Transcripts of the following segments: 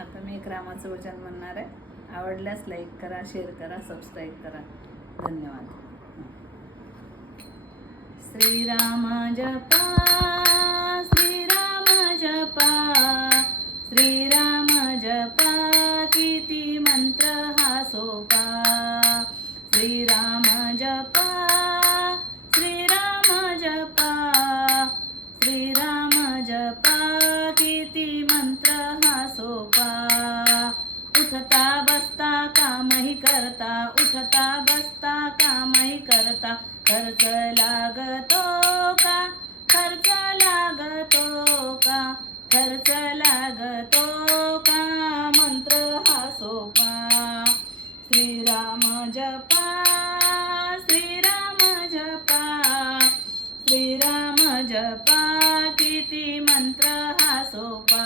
आता मी एक रामाचं वचन म्हणणार आहे. आवडल्यास लाईक करा, शेअर करा, सबस्क्राईब करा. धन्यवाद. श्रीराम जपा, श्रीराम जपा, श्रीराम जपा, किती मंत्र हा सोपा. श्रीराम जपा, श्रीराम जपा, श्रीराम जपा, किती मंत्र हा सोपा. उठता बसता कामही करता, उठता बसता कामही करता. खर्च लागतो का, खर्च लागतो का, खर्च लागतो का, मंत्र हा सोपा. श्रीराम जपा, श्रीराम जपा, श्रीराम जपा, किती मंत्र हा सोपा,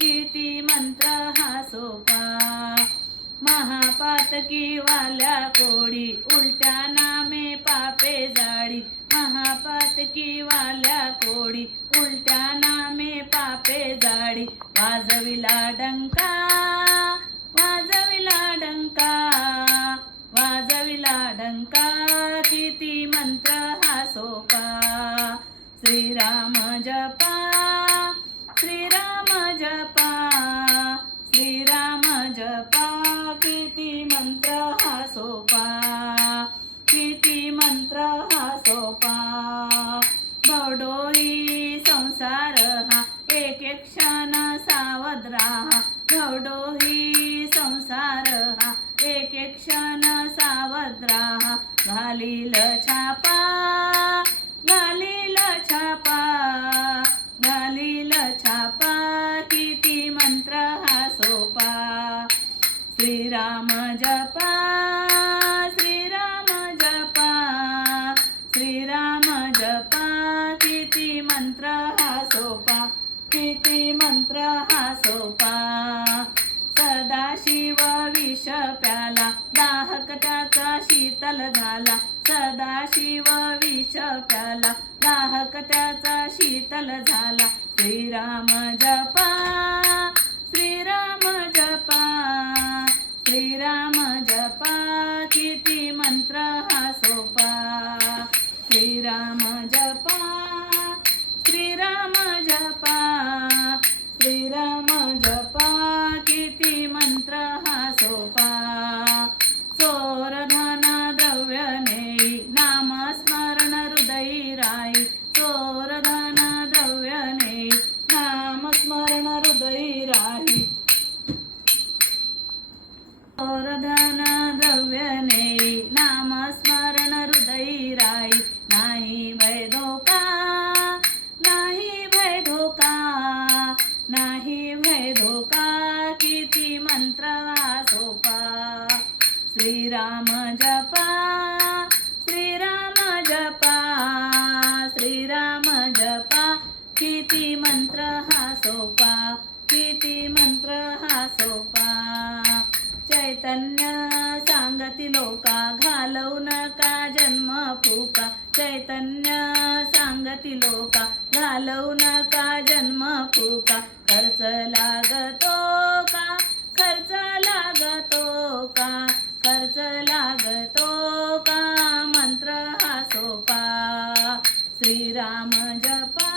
किती मंत्र हा सोपा. महापातकी वाल्या कोडी, उलट्या नामे पापे जाडी. महापातकी वाल्या कोडी, उलट्या नामे पापे जाडी. वाजविला डंका, वाजविला डंका, वाजविला डंका, किती मंत्र हा सोपा. श्रीराम जपा, श्रीराम जपा, श्रीराम जपा, किती मंत्र हा सोपा, किती मंत्र हा सोपा. धवडोही संसार हा, एक एक क्षण सावध राहा. धवडोही संसार हा, एक एक क्षण सावध राहा. घालील छापा, घालील छापा, घालील छापा, किती मंत्र हा सोपा. श्रीराम जपा, श्रीराम जपा, श्रीराम जपा, किती मंत्र हा सोपा, किती मंत्र हा सोपा. सदाशिव विष प्याला, दाहक त्याचा शीतल झाला. सदाशिव विष प्याला, दाहक त्याचा शीतल झाला. श्रीराम जपा, श्रीराम जपा, श्रीराम जपा, किती मंत्र हा सोपा. श्रीराम जपा, श्रीराम जपा, श्रीराम जपा, किती मंत्र हा सोपा. चोरधन द्रव्य नेई, नामस्मरण हृदयी राई. चोरधन द्रव्य नेई, नामस्मरण हृदयी राही. चोरधन द्रव्य नेई, नामस्मरण हृदयी राई. नाही भय धोका, नाही भय धोका, नाही भय धोका, किती मंत्र हा सोपा. श्रीराम जपा, श्रीराम जपा, श्रीराम जपा, किती मंत्र हा सोपा, किती मंत्र हा सोपा. चैतन्य सांगती लोका, घालवू नका जन्म फुका. चैतन्य सांगती लोका, घालवू नका जन्म फुका. खर्च लागतो का, खर्च लागतो का, खर्च लागतो का, मंत्र हा सोपा. श्रीराम जपा,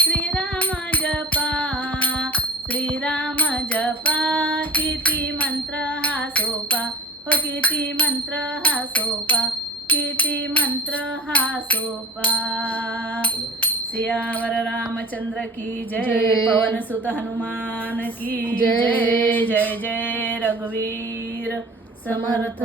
श्रीराम जपा, श्रीराम जपा, किती मंत्र हा सोपा. हो किती मंत्र हा सोपा, किती मंत्र हा सोपा. सियावर रामचंद्र की जय, पवन सुत हनुमान की जय. जय जय रघुवीर समर्थ.